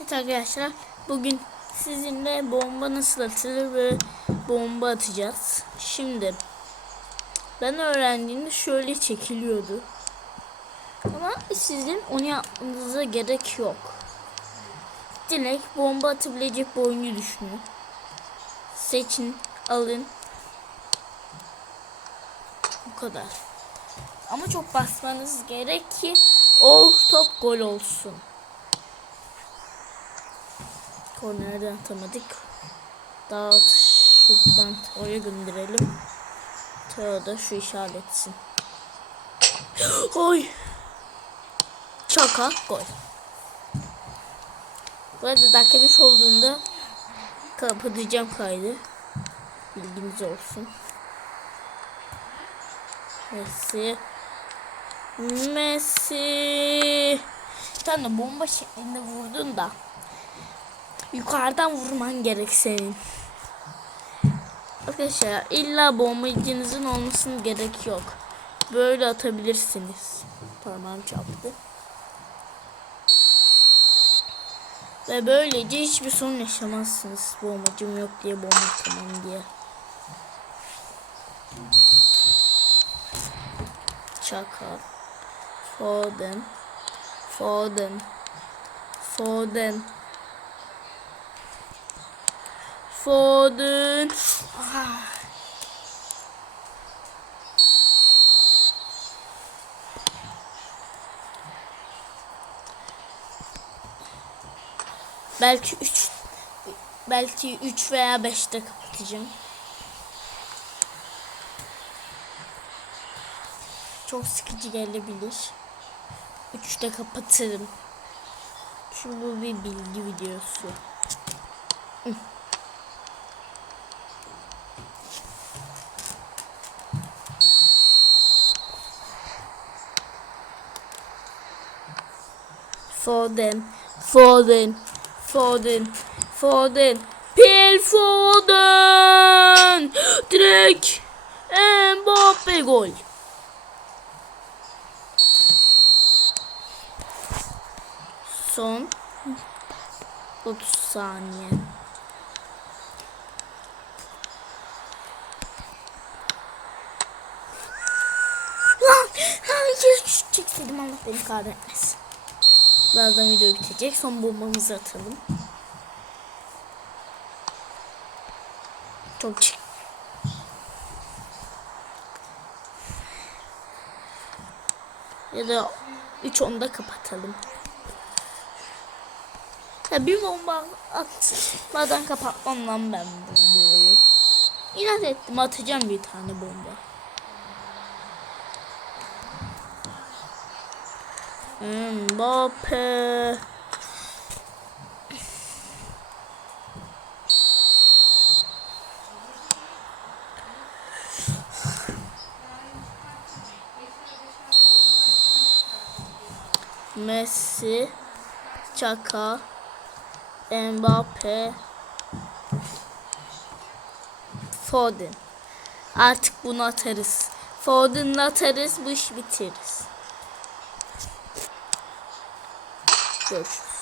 Evet arkadaşlar bugün sizinle bomba nasıl atılır ve bomba atacağız. Şimdi ben öğrendiğimde şöyle çekiliyordu. Ama sizin onu yapmanıza gerek yok. Direkt bomba atabilecek bir oyuncu düşünün. Seçin, alın. Bu kadar. Ama çok basmanız gerek ki o top gol olsun. Kornerden atamadık. Dağıt şuradan oraya gönderelim. Teo da şu işaretsin. Oy. Çaka gol. Bu arada dakika bir olduğunda kapatacağım kaydı. Bilginiz olsun. Messi. Messi. Sen de bomba şeklinde vurdun da. Yukarıdan vurman gerek senin. Arkadaşlar illa bombacınızın olmasının gerek yok. Böyle atabilirsiniz. Parmağım çarptı. Ve böylece hiçbir sorun yaşamazsınız. Bombacım yok diye bomba atamam diye. Çaka. Foden. Foden. Foden. Foden. Belki 3 belki 3 veya 5'te kapatacağım. Çok sıkıcı gelebilir. 3'te kapatırım. Çünkü bu bir bilgi videosu. Foden, Foden, Foden, Foden, Phil Foden, direkt Mbappe gol. Son 30 saniye. Lan, hayır, çekseydim Allah beni kahretmesin. Birazdan video bitecek. Son bombamızı atalım. Çok çık. Ya da 3 onda kapatalım. Ya bir bomba atmadan kapatmam lan ben bu videoyu. İnat ettim atacağım bir tane bomba. Mbappe. Messi, Çaka, Mbappe, Foden. Artık bunu atarız. Foden'la atarız, bu işi bitiririz. Görüşürüz.